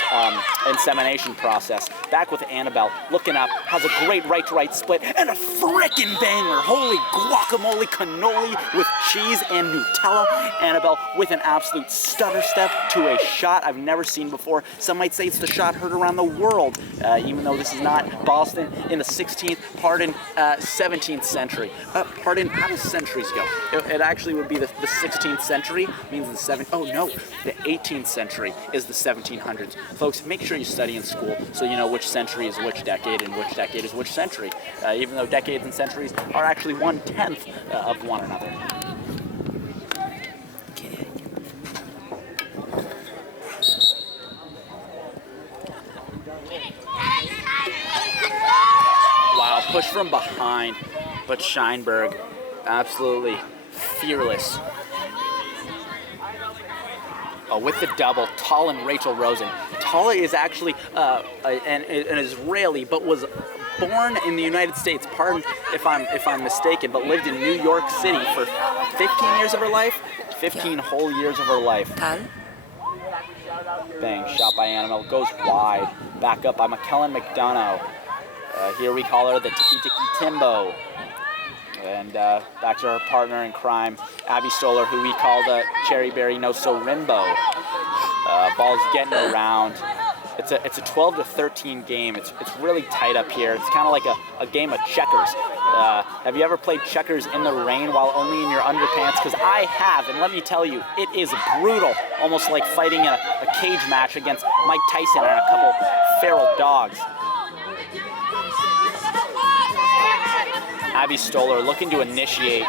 insemination process. Back with Annabelle, looking up, has a great right-to-right split, and a frickin' banger. Holy guacamole cannoli with cheese and Nutella. Annabelle with an absolute stutter step to a shot I've never seen before. Some might say it's the shot heard around the world, even though this is not Boston in the 16th, 17th century. How does centuries go? It actually would be the 16th century, means the the 18th century is the 1700s. Folks, make sure you study in school so you know which century is which decade and which decade is which century, even though decades and centuries are actually 1/10 of one another. Wow, push from behind, but Scheinberg absolutely fearless. Oh, with the double, Tala and Rachel Rosen. Tala is actually an Israeli, but was born in the United States. Pardon if I'm mistaken, but lived in New York City for 15 years of her life. 15 whole years of her life. Tal. Bang, shot by Annabelle, goes wide. Back up by McKellen McDonough. Here we call her the Tiki Tiki Timbo. And back to her partner in crime, Abby Stoller, who we call the Cherry Berry No So Rimbo. Ball's getting around. It's a 12-13 game. It's really tight up here. It's kind of like a game of checkers. Have you ever played checkers in the rain while only in your underpants? Because I have, and let me tell you, it is brutal. Almost like fighting a cage match against Mike Tyson and a couple feral dogs. Abby Stoller looking to initiate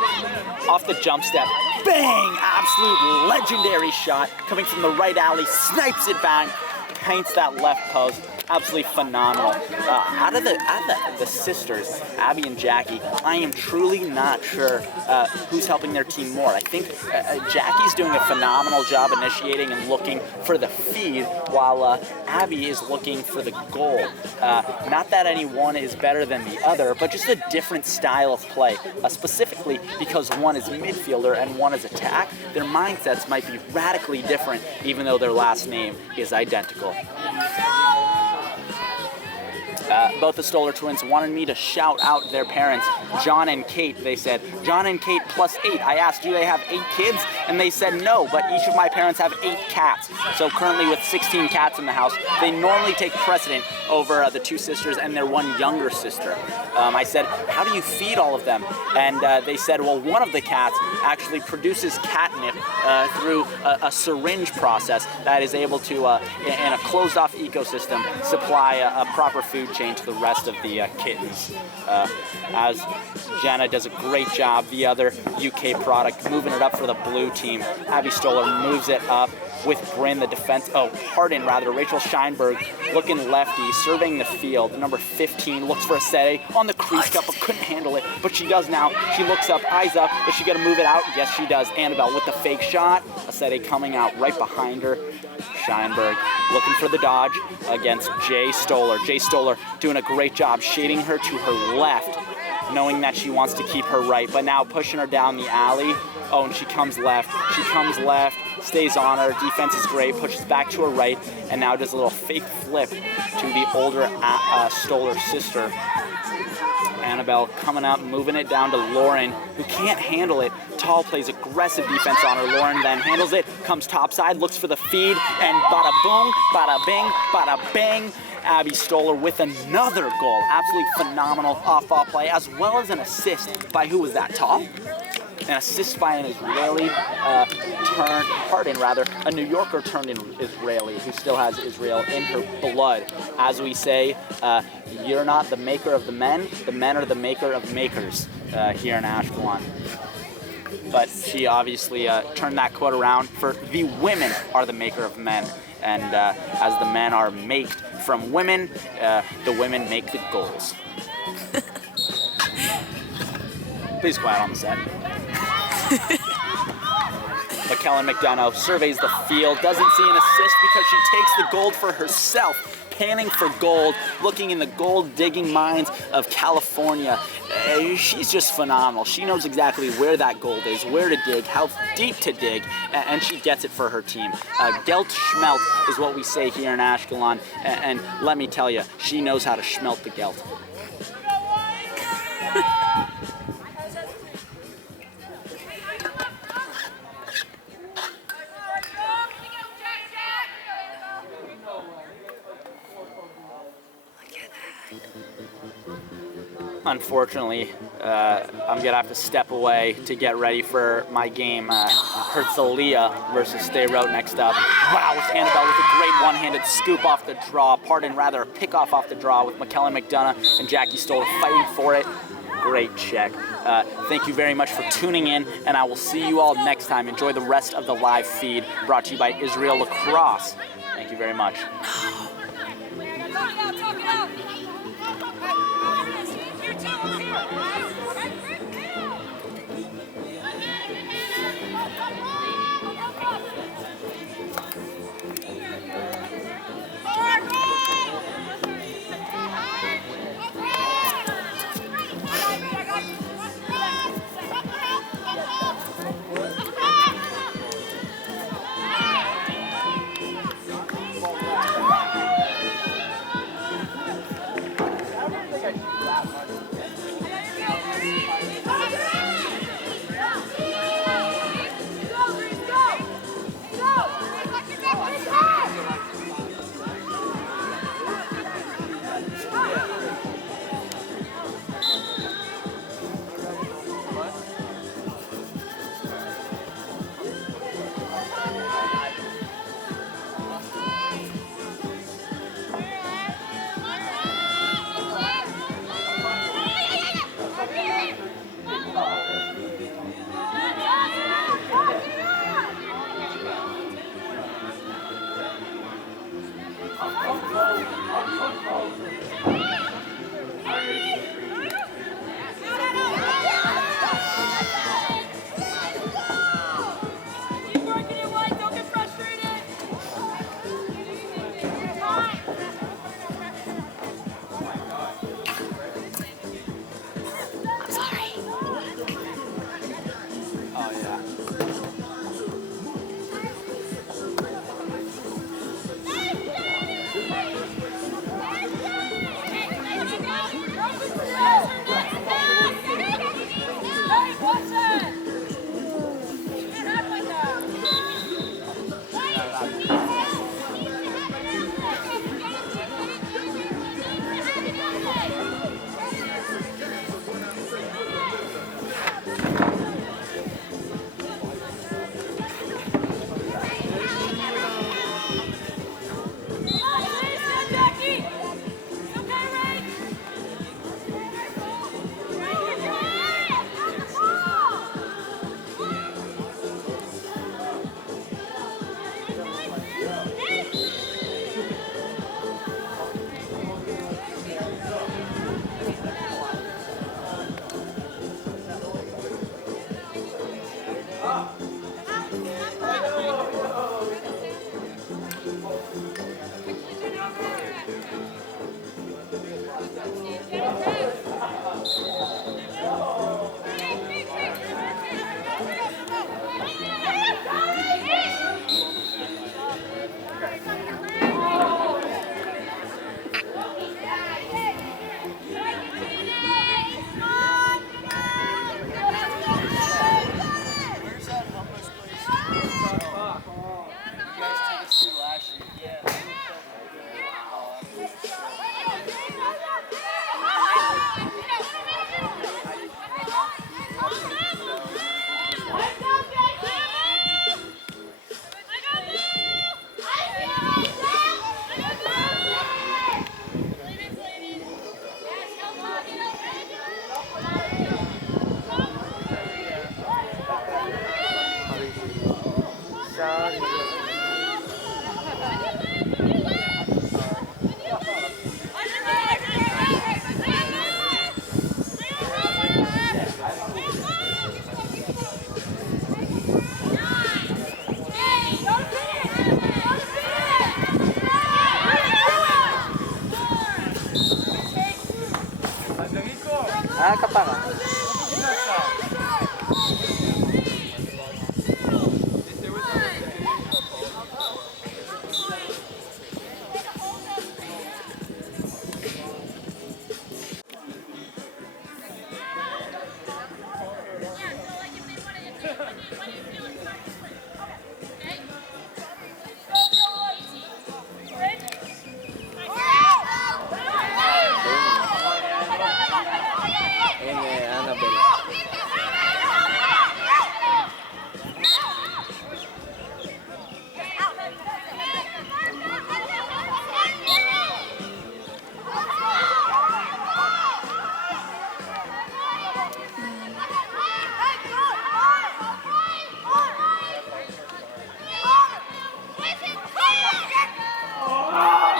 off the jump step. Bang! Absolute legendary shot coming from the right alley. Snipes it back. Paints that left post. Absolutely phenomenal. Out of the sisters, Abby and Jackie, I am truly not sure who's helping their team more. I think Jackie's doing a phenomenal job initiating and looking for the feed, while Abby is looking for the goal. Not that any one is better than the other, but just a different style of play. Specifically because one is midfielder and one is attack, their mindsets might be radically different, even though their last name is identical. Both the Stoller twins wanted me to shout out their parents, John and Kate. They said, John and Kate +8. I asked, do they have 8 kids? And they said no, but each of my parents have 8 cats. So currently with 16 cats in the house, they normally take precedent over the 2 sisters and their 1 younger sister. I said, how do you feed all of them? And they said, well, one of the cats actually produces catnip through a syringe process that is able to, in a closed-off ecosystem, supply a proper food chain to the rest of the kittens. As Jenna does a great job, the other UK product, moving it up for the blue team. Abby Stoller moves it up with Bryn, the defense, Rachel Scheinberg looking lefty, surveying the field. The number 15 looks for a set on the crease cut, but couldn't handle it. But she does now. She looks up, eyes up. Is she gonna move it out? Yes, she does. Annabelle with the fake shot. Asete coming out right behind her. Scheinberg looking for the dodge against Jay Stoller. Jay Stoller doing a great job shading her to her left, knowing that she wants to keep her right, but now pushing her down the alley. Oh, and she comes left. She comes left, stays on her. Defense is great, pushes back to her right, and now does a little fake flip to the older Stoller sister. Annabelle coming up, moving it down to Lauren, who can't handle it. Tall plays aggressive defense on her. Lauren then handles it, comes topside, looks for the feed, and bada boom, bada bing, bada bang. Abby Stoller with another goal. Absolutely phenomenal off-ball play, as well as an assist by, who was that, Tall? An assist by an Israeli a New Yorker turned Israeli, who still has Israel in her blood. As we say, you're not the maker of the men are the maker of makers here in Ashkelon. But she obviously turned that quote around for the women are the maker of men. And as the men are made from women, the women make the goals. Please quiet on the set. McKellen McDonough surveys the field, doesn't see an assist because she takes the gold for herself, panning for gold, looking in the gold-digging mines of California. She's just phenomenal. She knows exactly where that gold is, where to dig, how deep to dig, and she gets it for her team. Gelt schmelt is what we say here in Ashkelon, and let me tell you, she knows how to schmelt the gelt. Unfortunately, I'm gonna have to step away to get ready for my game. Herzliya versus Stay Road next up. Wow, it's Annabelle with a great one-handed scoop off the draw. A pick-off off the draw with McKellen McDonough and Jackie Stoller fighting for it. Great check. Thank you very much for tuning in, and I will see you all next time. Enjoy the rest of the live feed brought to you by Israel Lacrosse. Thank you very much. Ah, kapanga.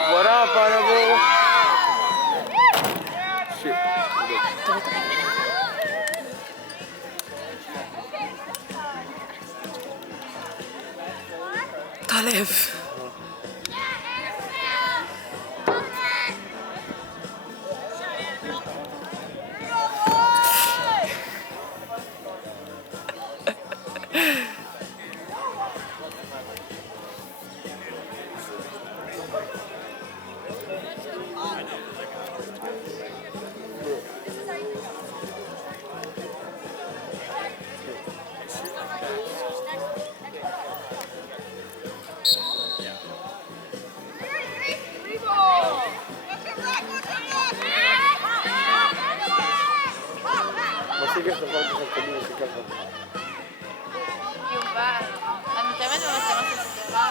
What up, Honorable? Taleb. Yung ba? Ano tayo man naman sa sistema?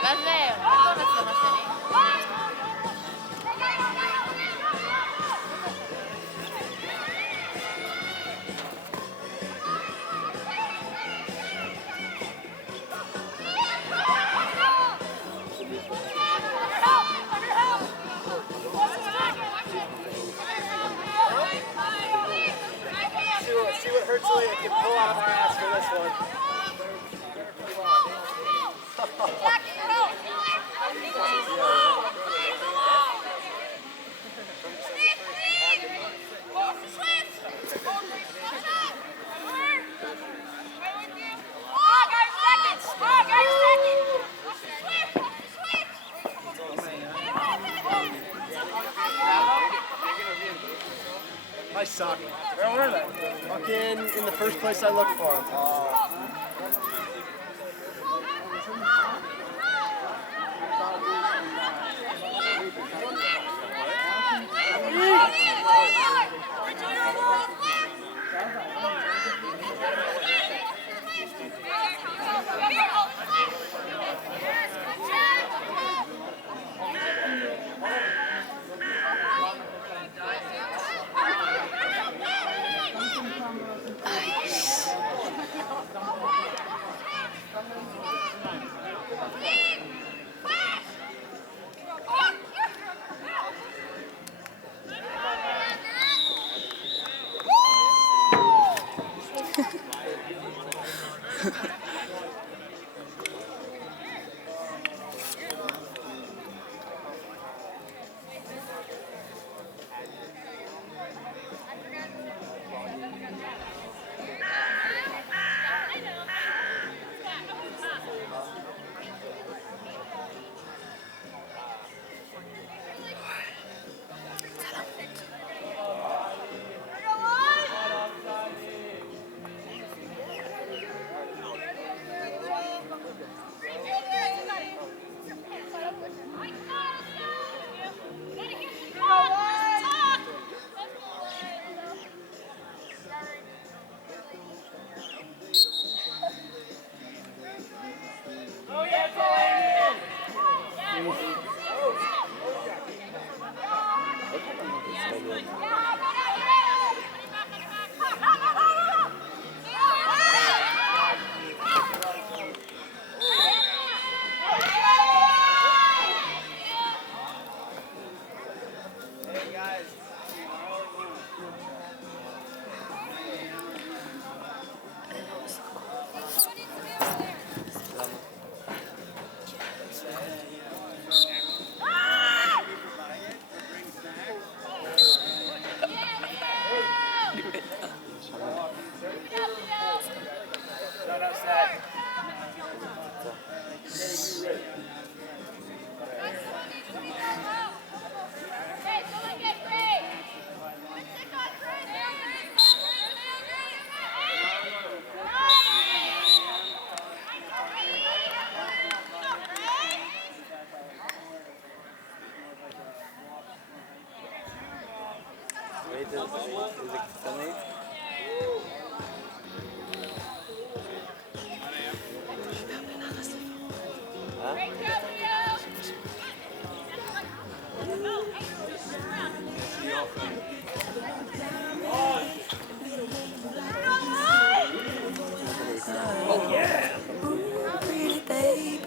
Kasi, ano na sa masari? See what Hercules can pull out of our ass for this one. I suck. Where are they? Fucking in the first place I looked for them. Pretty baby.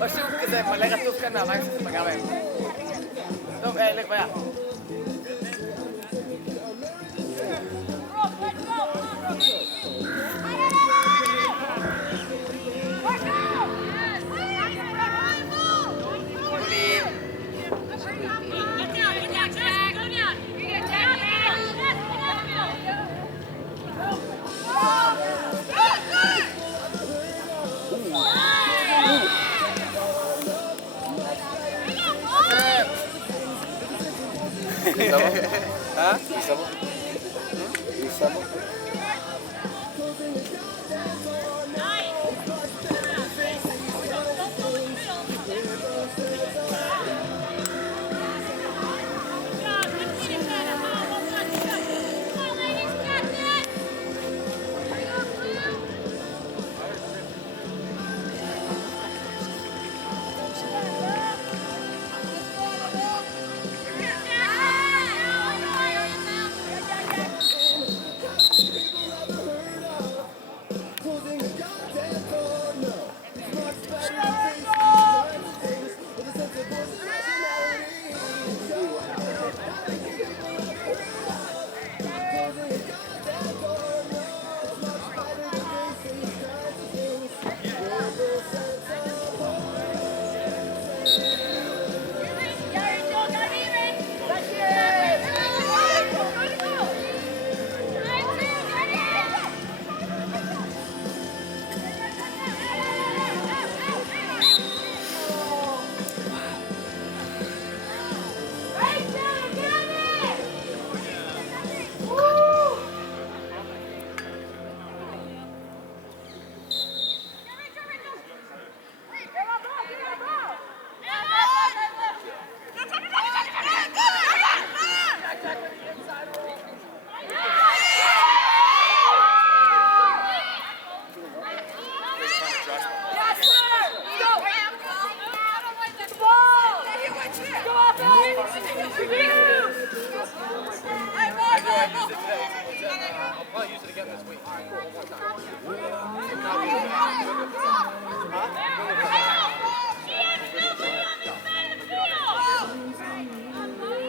פשוט כזה מלא רטוב כאן מהמים שזה פגע בהם. טוב, לך ביד. Hah? Bisa mo? Bisa mo?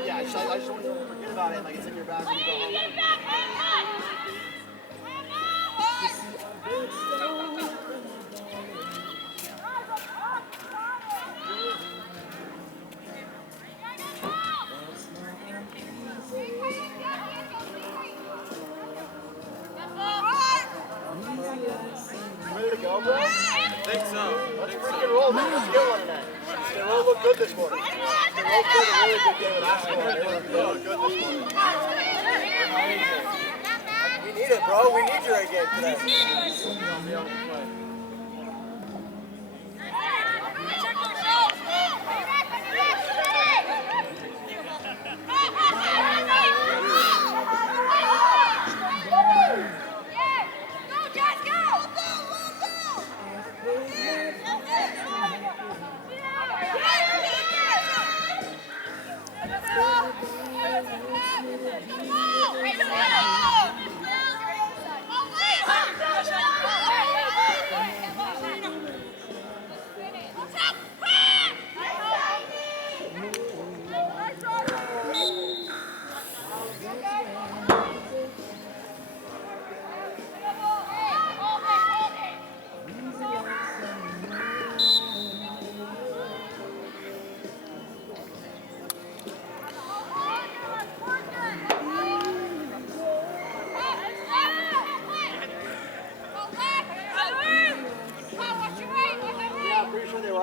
Yeah, I just want you to forget about it, like it's in your bag when you go home. Ready to go, bro? I think so. Let's freaking roll, man. Let's get one tonight. They all look good this morning. They all played a really good game of basketball. They look good this morning. We need it, bro. We need your game today.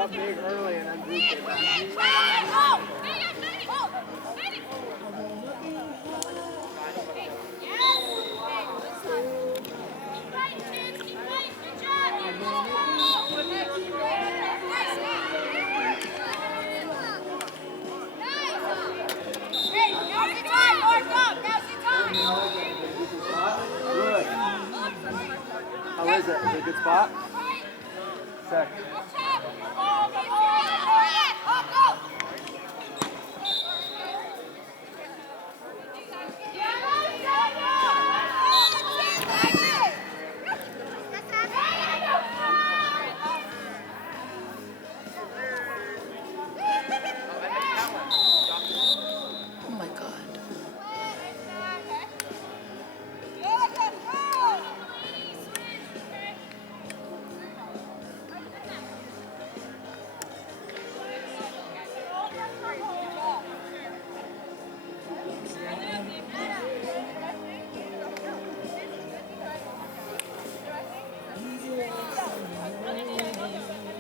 Big early and then Bruce came back. How is it? Is it a good spot? Sick. Oh my god.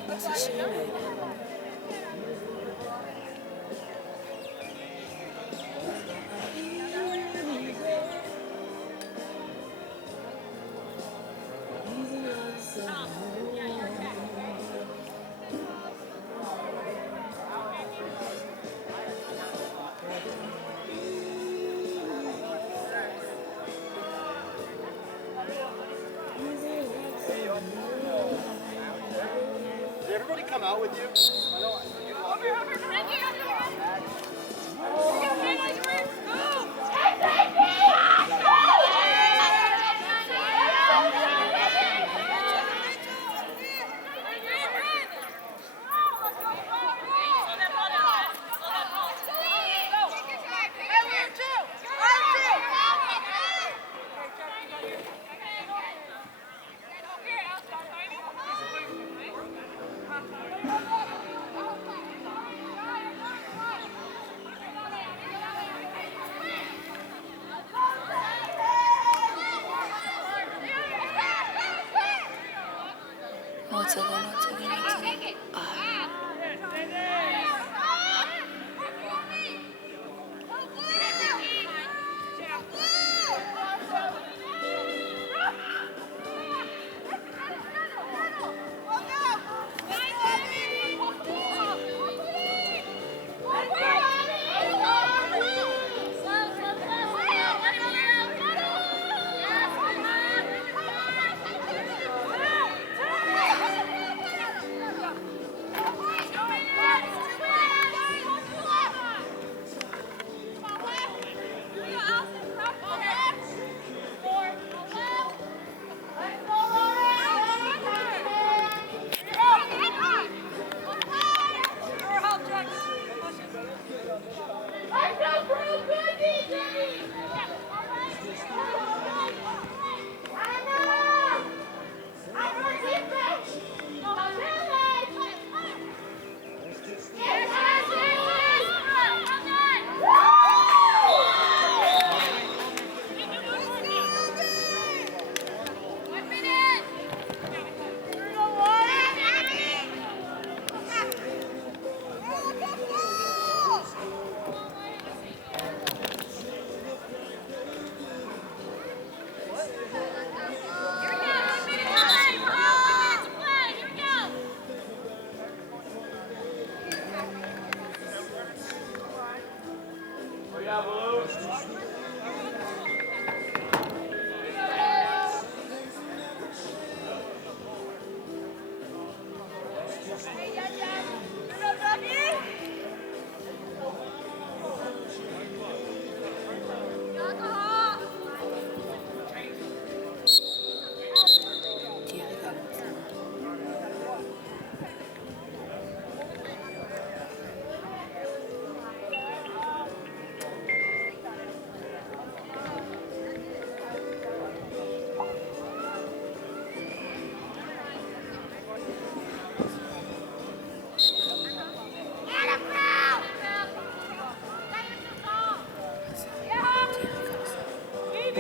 That's a shame. everybody come out with you? I know you love it. No, it's okay, no, it's okay, no, it's okay.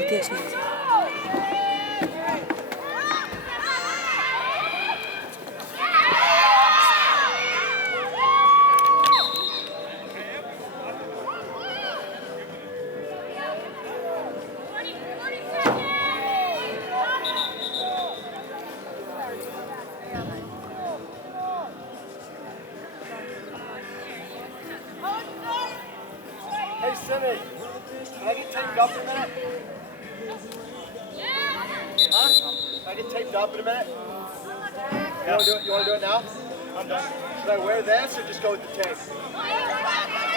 This is Hey, Simmy, can I get taped up in a minute? Huh? Can I get taped up in a minute? You want to do it now? I'm done. Should I wear this or just go with the tape?